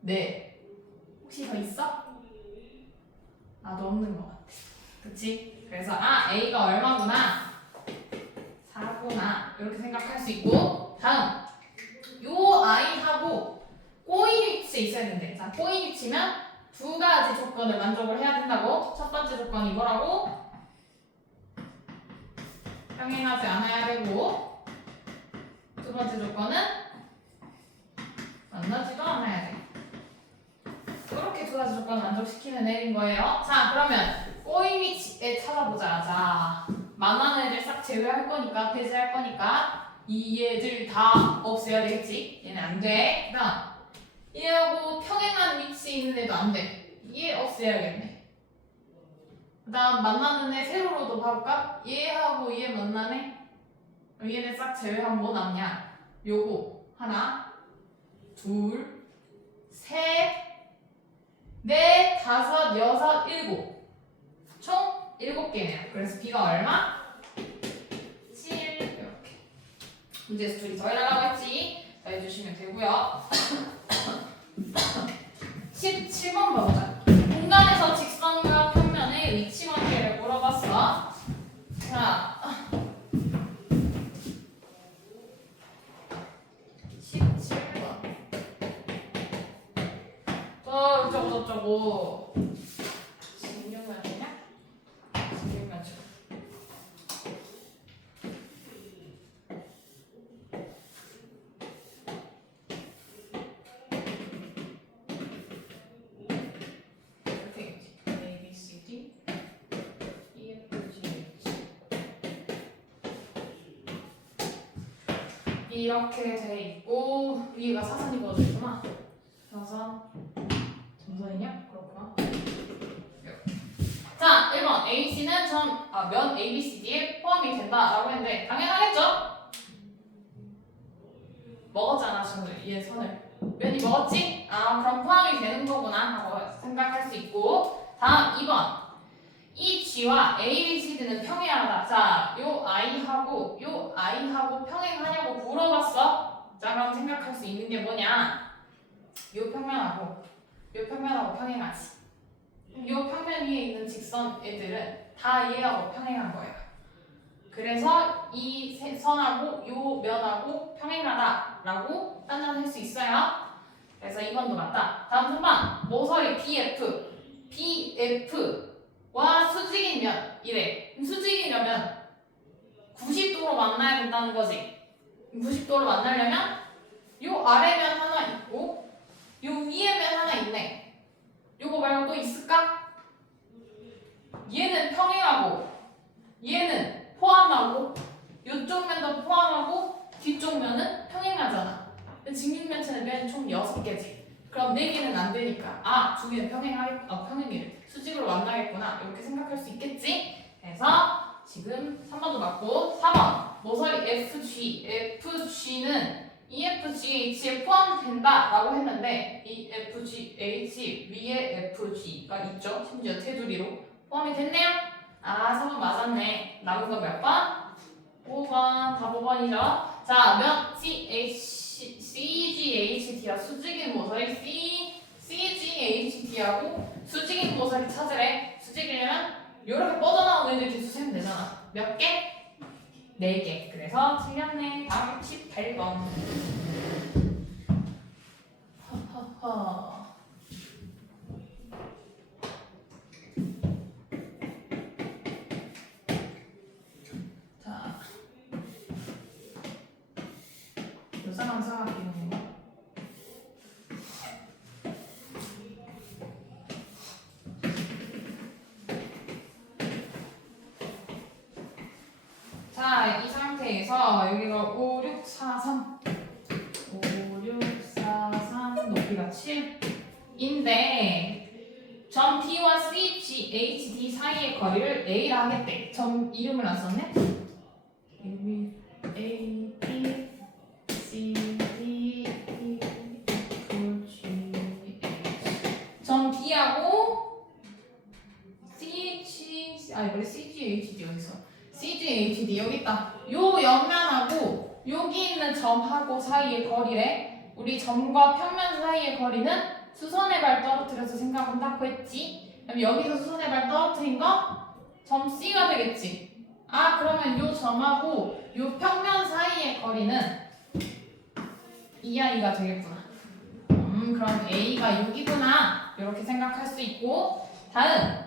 넷. 혹시 더 있어? 나도 없는 것 같아. 그치? 그래서 아 A가 얼마구나 4구나 이렇게 생각할 수 있고 다음 요 아이하고 꼬인 위치에 있어야 되는데 자 꼬인 위치면 두 가지 조건을 만족을 해야 된다고. 첫 번째 조건이 뭐라고? 평행하지 않아야 되고 두 번째 조건은 만나지도 않아야 돼. 그렇게 두 가지 조건을 만족시키는 애인 거예요. 자 그러면 꼬인 위치에 찾아보자. 자 만나는 애들 싹 제외할 거니까 배제할 거니까 이 애들 다 없애야 되겠지. 얘는 안 돼. 그다음 얘하고 평행한 위치에 있는 애도 안 돼. 얘 없애야겠네. 그다음 만나는 애 세로로도 봐볼까? 얘하고 얘 만나네. 얘네 싹 제외하면 뭐 남냐? 요거 하나, 둘, 셋, 넷, 다섯, 여섯, 일곱. 총 7개네요. 그래서 B가 얼마? 7 이렇게. 문제에서 둘이 더해달라고 했지. 더해주시면 되고요. 17번 봐보자. 공간에서 직선과 평면의 위치 관계를 물어봤어. 자, 17번. 저쩌고 16면이냐? 16면 줘. A, B, C, D, E, F, G, H 이렇게 돼 있고 위가 사선이 그어져 있구나. 사선 점선이냐? 그렇구나. 자, 1번 AC는 면 ABCD에 포함이 된다라고 했는데 당연하겠죠? 먹었잖아, 얘 선을. 면이 먹었지? 아, 그럼 포함이 되는 거구나 하고 생각할 수 있고. 다음 2번. 이 G와 ABCD는 평행하다. 자, 요 I하고 평행하냐고 물어봤어. 자, 그럼 생각할 수 있는 게 뭐냐? 요 평면하고 평행하지. 요 평면 위에 있는 직선 애들은 다 얘하고 평행한 거예요. 그래서 이 선하고 요 면하고 평행하다라고 판단할 수 있어요. 그래서 2번도 맞다. 다음 3번 모서리 BF와 수직인 면 이래. 수직이려면 90도로 만나야 된다는 거지. 90도로 만나려면 요 아래면 하나 있고 요 위에 면 하나 있네. 요거 말고 또 있을까? 얘는 평행하고 얘는 포함하고 요쪽 면도 포함하고 뒤쪽 면은 평행하잖아. 직육면체는 면이 총 6개지. 그럼 4개는 안 되니까 아, 2개는 평행이래. 수직으로 만나겠구나. 이렇게 생각할 수 있겠지? 그래서 지금 3번도 맞고 4번 모서리 FG는 EFGH에 포함된다라고 했는데 EFGH 위에 FG가 있죠. 심지어 테두리로 포함이 됐네요. 아, 3번 맞았네. 남은 거 몇 번? 5번. 다 5번이죠. 자, 면 CGHD야. 수직인 모서리 CGHD하고 수직인 모서리 찾으래. 수직이려면 이렇게 뻗어나온 애들 개수 세면 되잖아. 몇 개? 4개. 그래서 틀렸네. 다음 18번. 허허허. 자, 요상한 사각기는 건가? 자, 이 상태에서 여기가 5, 6, 4, 3 높이가 7 인데 점 D와 CGHD 사이의 거리를 A라 하겠대. 점 이름을 안 썼네? A, B, C, D, E, F, G, H. 점 D하고 원래 CGHD 어디서? CGHD 여기 있다. 요 옆면하고 여기 있는 점하고 사이의 거리래. 우리 점과 평면 사이의 거리는 수선의 발 떨어뜨려서 생각한다고 했지. 그럼 여기서 수선의 발 떨어뜨린 거 점 C가 되겠지. 아 그러면 요 점하고 요 평면 사이의 거리는 이 아이가 되겠구나. 그럼 A가 여기구나. 이렇게 생각할 수 있고 다음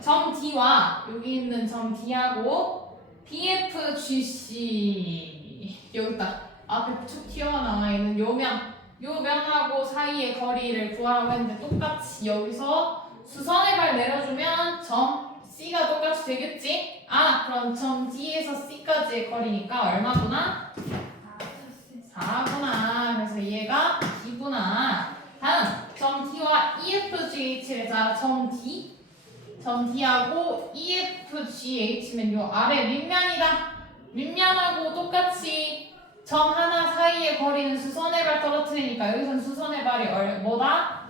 점 D와 여기 있는 점 D하고 BFGC 여기 있다. 앞에 쭉 튀어나와 있는 요 면하고 사이의 거리를 구하라고 했는데 똑같이 여기서 수선의 발 내려주면 점 C가 똑같이 되겠지? 아 그럼 점 D에서 C까지의 거리니까 얼마구나? 4구나. 그래서 얘가 D구나. 다음 점 D와 EFGH에서 점 D하고 EFGH면 요 아래 밑면이다. 밑면하고 똑같이 점 하나 사이의 거리는 수선의 발 떨어뜨리니까 여기선 수선의 발이 뭐다?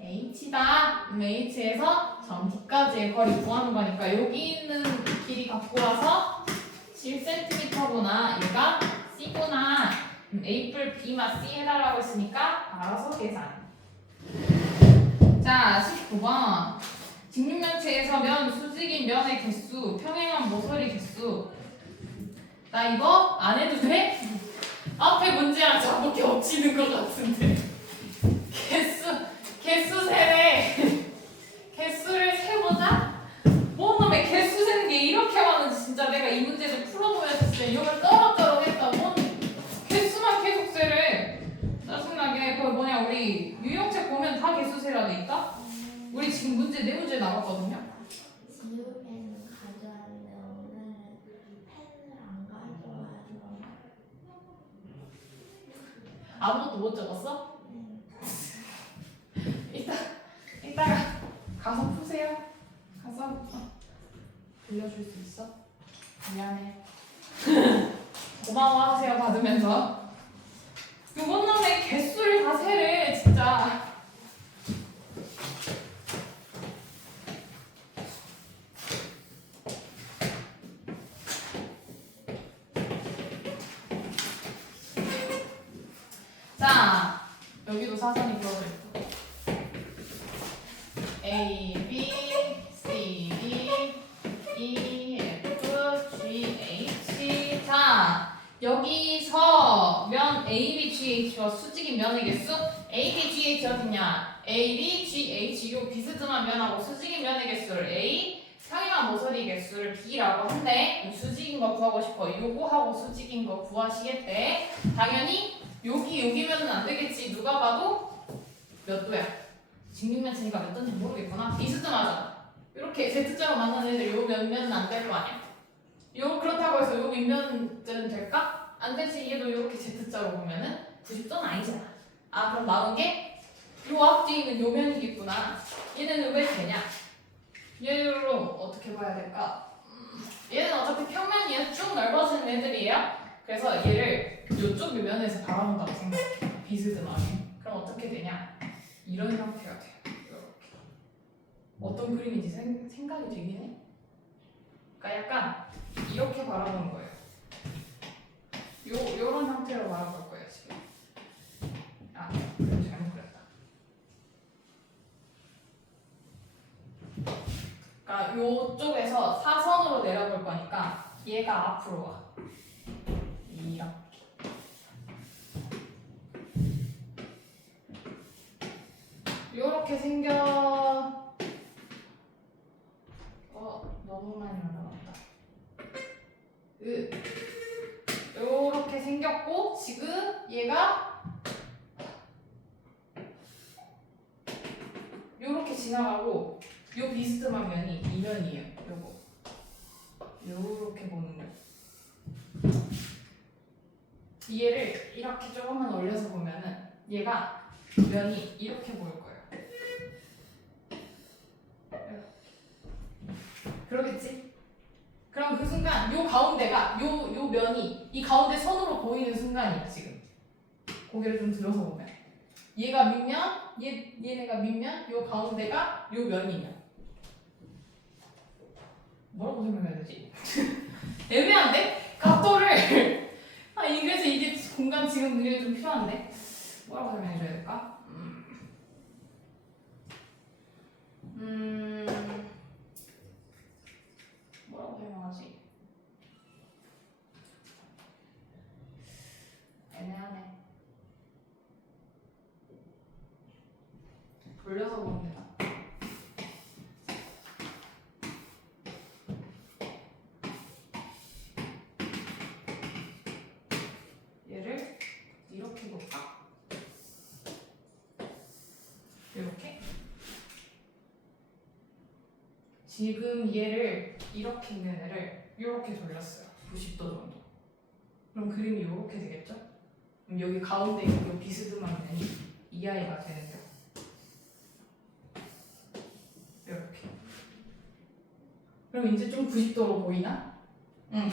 H다. H에서 점 D까지의 거리 구하는 거니까 여기 있는 길이 갖고 와서 7cm구나. 얘가 C구나. A 뿔 B만 C 해달라고 했으니까 알아서 계산. 자 19번 직육면체에서 면, 수직인 면의 개수, 평행한 모서리 개수. 나 이거 안 해도 돼? 앞에 문제랑 자꾸 겹치는 것 같은데. 개수 세래. 개수를 세보자. 뭔 놈의 개수 세는 게 이렇게 많은지 진짜 내가 이 문제를 풀어보면 진짜 이걸 떠럭떠럭 뭔 개수만 계속 세래. 짜증나게. 그거 뭐냐 우리 유형책 보면 다 개수 세라 돼 있다? 우리 지금 문제 4문제 나왔거든요. 지우개는 가져왔는데 오늘은 펜을 안 가져와서. 아무것도 못 적었어? 이따가 가서 푸세요. 가서 빌려줄 수 있어? 미안해. 고마워하세요 받으면서. 요번 놈의 개수를 다 세래 진짜. 자, 여기도 사선이 그어져 있고 A, B, C, D, E, F, G, H. 자, 여기서 면 A, B, G, H와 수직인 면의 개수 A, B, G, H 어딨냐? A, B, G, H 요 비스듬한 면하고 수직인 면의 개수를 A, 평행한 모서리 개수를 B라고 한대. 수직인 거 구하고 싶어. 요거하고 수직인 거 구하시겠대. 당연히 여기면은 안 되겠지. 누가 봐도 몇 도야? 직육면체니까 몇 도인지 모르겠구나. 비스듬하잖아. 이렇게 Z자로 만나는 애들 요 면면은 안 될 거 아니야? 요 그렇다고 해서 요 밑면은 될까? 안 되지. 얘도 이렇게 Z자로 보면은 90도는 아니잖아. 아 그럼 나온 게 요 앞뒤에 있는 요 면이겠구나. 얘는 왜 되냐? 얘로 어떻게 봐야 될까? 얘는 어차피 평면이 쭉 넓어지는 애들이에요. 그래서 얘를 이쪽 면에서 바라본다고 생각해. 비스듬하게. 그럼 어떻게 되냐? 이런 형태가 돼요. 이렇게. 어떤 그림인지 생각이 되긴 해. 그러니까 약간 이렇게 바라보는 거예요. 요런 형태로 바라볼 거예요 지금. 아, 그럼 잘못 그렸다. 그러니까 요쪽에서 사선으로 내려볼 거니까 얘가 앞으로 와. 이렇게. 요렇게 생겨. 너무 많이 올라갔다. 요렇게 생겼고 지금 얘가 요렇게 지나가고 요 비스듬한 면이 이 면이에요. 요거 요렇게 보는 거. 얘를 이렇게 조금만 올려서 보면은 얘가 면이 이렇게 보일 거예요. 그러겠지? 그럼 그 순간 요 가운데가 요 면이 이 가운데 선으로 보이는 순간이야 지금. 고개를 좀 들어서 보면 얘가 밑면 얘네가 밑면 요 가운데가 요 면이면 뭐라고 설명해야 되지? 애매한데? 각도를 그래서 이게 공간 지금 능력이 좀 필요한데 뭐라고 설명해줘야 될까? 뭐라고 설명하지? 애매하네. 돌려서 보면 되나? 얘를 이렇게 볼까? 이렇게? 지금 얘를 이렇게 있는 애를 이렇게 돌렸어요. 90도 정도. 그럼 그림이 이렇게 되겠죠? 그럼 여기 가운데 있는 이 비스듬한 면이 이 아이가 되는데 이렇게. 그럼 이제 좀 90도로 보이나? 응.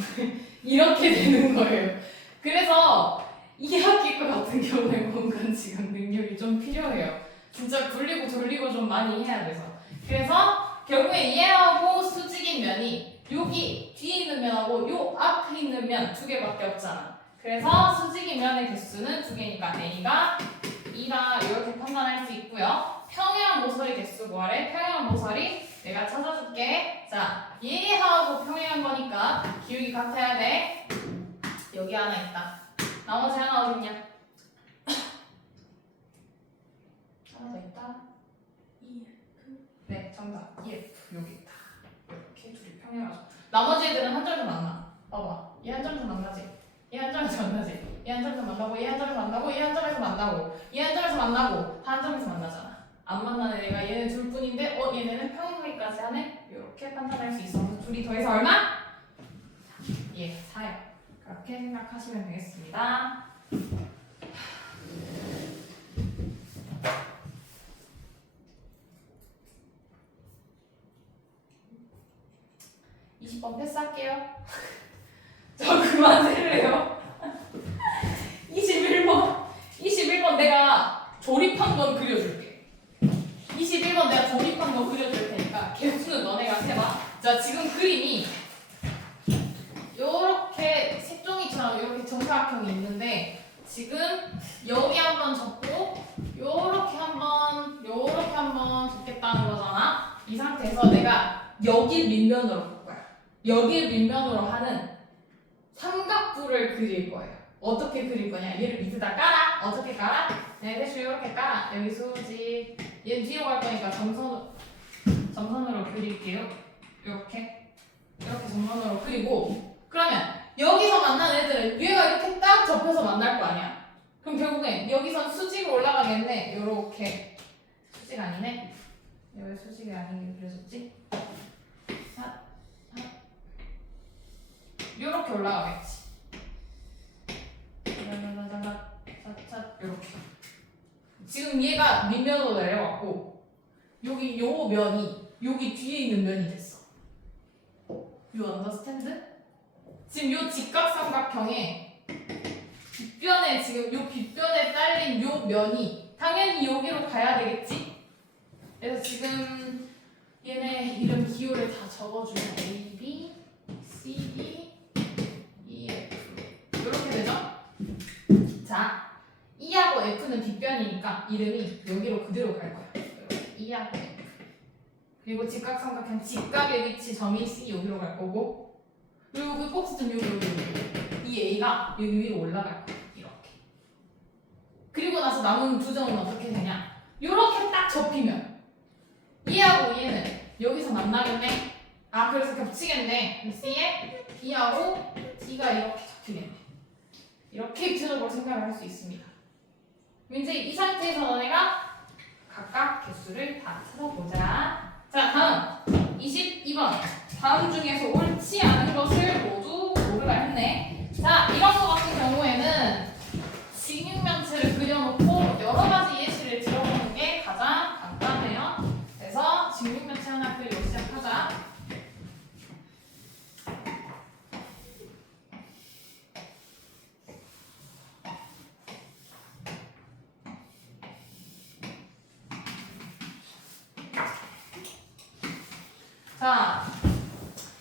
이렇게 되는 거예요. 그래서 이 학기과 같은 경우에 공간 지각 능력이 좀 필요해요. 진짜 굴리고 돌리고 좀 많이 해야 돼서. 그래서 결국에 얘하고 수직인 면이 여기 뒤에 있는 면하고 요 앞에 있는 면 두 개밖에 없잖아. 그래서 수직인 면의 개수는 두 개니까 A가 2다 이렇게 판단할 수 있고요. 평행 모서리 개수 구하래. 평행 모서리 내가 찾아줄게. 자, 얘하고 평행한 거니까 기울기 같아야 돼. 여기 하나 있다. 나머지 하나 어딨냐? 하나 더 있다. EF. 네, 정답. EF 여기 있다. 이렇게 둘이 평행하죠. 나머지 애들은 한 점에서 만나. 봐봐. 얘 한 점에서 만나지. 얘 한 점에서 만나지. 얘 한 점에서 만나고 얘 한 점에서 만나고 얘 한 점에서 만나고 얘 한 점에서 만나고 다 한 점에서 만나잖아. 안 만나는 애가 얘네 둘뿐인데 얘네는 평행하기까지 하네. 이렇게 판단할 수 있어서 둘이 더해서 얼마? 예, 4요. 그렇게 생각하시면 되겠습니다. 20번 패스할게요. 저 그만 들래요. 21번 내가 조립한 건 그려줄게. 21번 내가 조립한 거 그려줄 테니까 개수는 너네가 세봐. 자, 지금 그림이 요렇게 색종이처럼 이렇게 정사각형이 있는데 지금 여기 한번 접고 요렇게 한번 접겠다는 거잖아. 이 상태에서 내가 여기 밑면으로 볼 거야. 여기 밑면으로 하는 삼각부를 그릴 거예요. 어떻게 그릴 거냐? 얘를 밑에다 깔아. 어떻게 깔아? 네, 대충 이렇게 깔아. 여기 수직. 얘 뒤로 갈 거니까 점선으로 그릴게요. 이렇게 점선으로 그리고 그러면 여기서 만난 애들은 얘가 이렇게 딱 접혀서 만날 거 아니야. 그럼 결국엔 여기선 수직으로 올라가겠네. 요렇게 수직 아니네. 여기 수직이 아니게 그려졌지? 요렇게 올라가겠지. 요렇게. 지금 얘가 밑면으로 내려왔고 여기 요 면이 여기 뒤에 있는 면이 됐어. 요 언더스탠드? 지금 요 직각삼각형에 빗변에 지금 요 빗변에 딸린 요 면이 당연히 여기로 가야 되겠지? 그래서 지금 얘네 이름 기호를 다 적어주면 A, B, C, D, E, F 이렇게 되죠? 자, E하고 F는 빗변이니까 이름이 여기로 그대로 갈 거야. 이렇게 E하고 F. 그리고 직각삼각형 직각의 위치 점이 C 여기로 갈 거고 그리고 그 꼭지점 여기 이 A가 여기 위로 올라갈 거야. 이렇게. 그리고 나서 남은 두 점은 어떻게 되냐? 이렇게 딱 접히면 E하고 E는 여기서 만나겠네. 아, 그래서 겹치겠네. C에 B하고 D가 이렇게 접히겠네. 이렇게 입체적으로 생각을 할 수 있습니다. 이제 이 상태에서 너네가 각각 개수를 다 찾아보자. 자, 다음 22번. 다음 중에서 옳지 않은 것을 모두 고르라 했네. 자, 이런 거 같은 경우에는 직육면체를 그려놓고 여러 가지 예시를 들어보는 게 가장 간단해요. 그래서 직육면체 하나 그리고 시작하자. 자,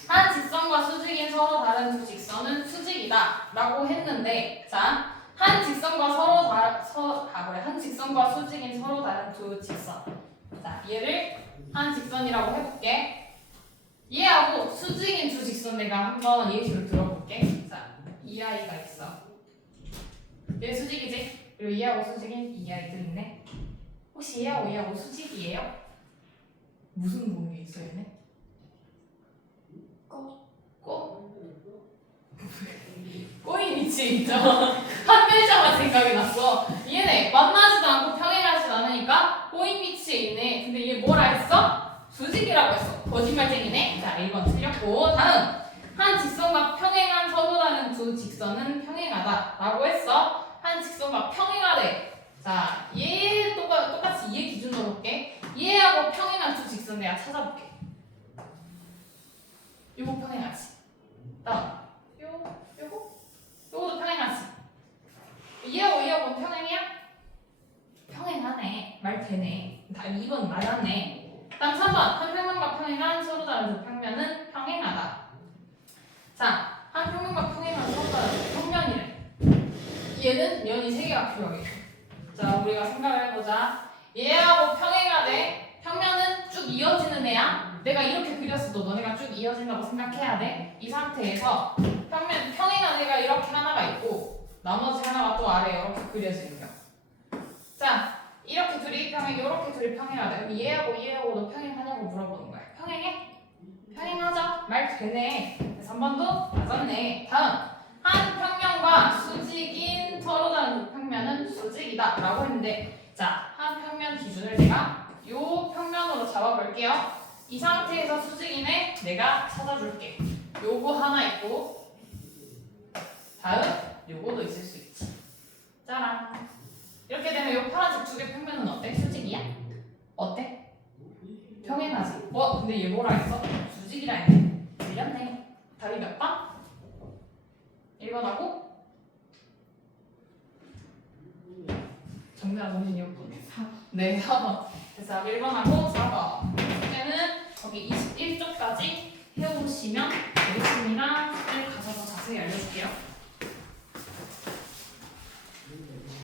한 직선과 수직인 서로 다른 두 직선은 수직이다 라고 했는데, 자, 한 직선과 한 직선과 수직인 서로 다른 두 직선. 자, 얘를 한 직선이라고 해볼게. 얘하고 수직인 두 직선 내가 한번 예시로 들어볼게. 자, 이 아이가 있어. 얘 수직이지? 그리고 얘하고 수직인 이 아이들 있네. 혹시 얘하고 수직이에요? 무슨 공이 있어 얘네? 꼬인 위치에 있죠. 한 글자만 생각이 났어. 얘네 만나지도 않고 평행하지도 않으니까 꼬인 위치에 있네. 근데 얘 뭐라 했어? 수직이라고 했어. 거짓말쟁이네. 자, 1번 틀렸고. 다음, 한 직선과 평행한 서로 다른 두 직선은 평행하다 라고 했어. 한 직선과 평행하대. 자, 얘 똑같이 얘 기준으로 볼게. 얘하고 평행한 두 직선 내가 찾아볼게. 요거 평행하지. 다음, 요거도 평행하지. 얘하고 평행이야? 평행하네. 말 되네. 다 2번 맞았네. 다음 3번. 한 평면과 평행한 서로 다른 두 평면은 평행하다. 자, 한 평면과 평행한 서로 다른 두 평면이래. 얘는 면이 3개가 필요해. 자, 우리가 생각을 해보자. 얘하고 평행하되 평면은 쭉 이어지는 애야. 내가 이렇게 그렸어도 너네가 쭉 이어진다고 생각해야 돼. 이 상태에서 평행한 애가 이렇게 하나가 있고 나머지 하나가 또 아래에 이렇게 그려지는 거. 자, 이렇게 둘이 평행하다. 그럼 얘하고도 평행하냐고 물어보는 거야. 평행해? 평행하죠? 말 되네. 3번도 맞았네. 다음, 한 평면과 수직인 서로 다른 두 평면은 수직이다 라고 했는데, 자, 한 평면 기준을 내가 요 평면으로 잡아볼게요. 이 상태에서 수직이네 내가 찾아줄게. 요거 하나 있고 다음 요거도 있을 수 있지. 짜란. 이렇게 되면 요 파란색 2개 평면은 어때? 수직이야? 어때? 평행하지. 근데 얘 뭐라 했어? 수직이라 했네. 틀렸네. 답이 몇 번? 1번하고 정답 정신이었고 네, 4번. 그래서 1번하고 4번. 숙제는 거기 21쪽까지 해오시면 되겠습니다. 숙제를 가서 더 자세히 알려줄게요.